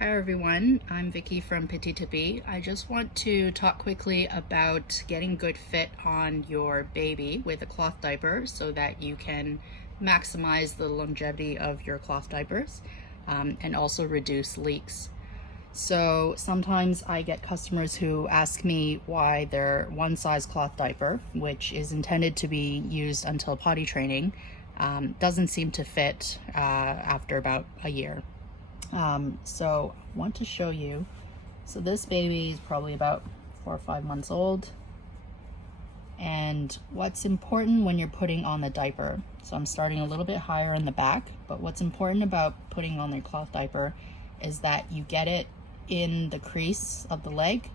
Hi everyone, I'm Vicky from Petit Tipi. I just want to talk quickly about getting good fit on your baby with a cloth diaper so that you can maximize the longevity of your cloth diapers and also reduce leaks. So sometimes I get customers who ask me why their one size cloth diaper, which is intended to be used until potty training, doesn't seem to fit after about a year. So I want to show you. So this baby is probably about 4 or 5 months old. And what's important when you're putting on the diaper, so I'm starting a little bit higher in the back, but what's important about putting on the cloth diaper is that you get it in the crease of the leg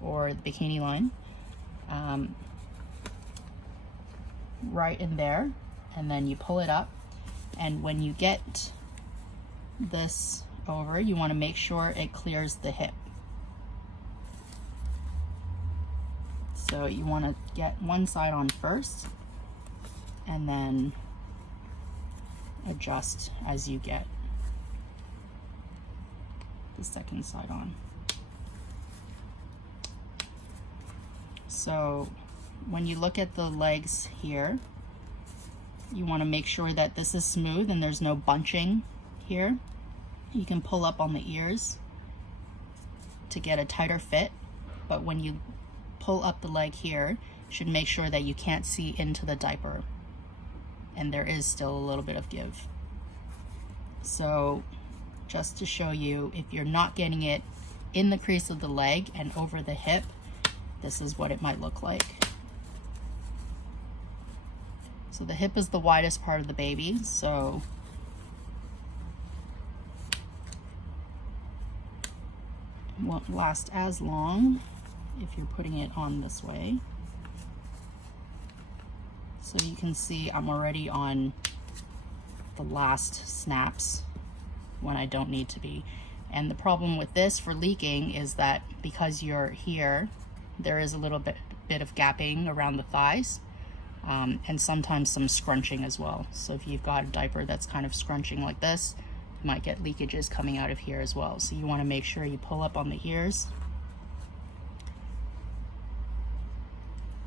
or the bikini line, right in there, and then you pull it up. And when you get this over, you want to make sure it clears the hip. So you want to get one side on first and then adjust as you get the second side on. So when you look at the legs here, you want to make sure that this is smooth and there's no bunching here. You can pull up on the ears to get a tighter fit, but when you pull up the leg here, you should make sure that you can't see into the diaper, and there is still a little bit of give. So just to show you, if you're not getting it in the crease of the leg and over the hip, this is what it might look like. So the hip is the widest part of the baby, so won't last as long if you're putting it on this way. So you can see I'm already on the last snaps when I don't need to be. And the problem with this for leaking is that because you're here, there is a little bit of gapping around the thighs, and sometimes some scrunching as well. So if you've got a diaper that's kind of scrunching like this, you might get leakages coming out of here as well. So you want to make sure you pull up on the ears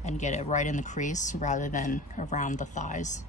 and get it right in the crease rather than around the thighs.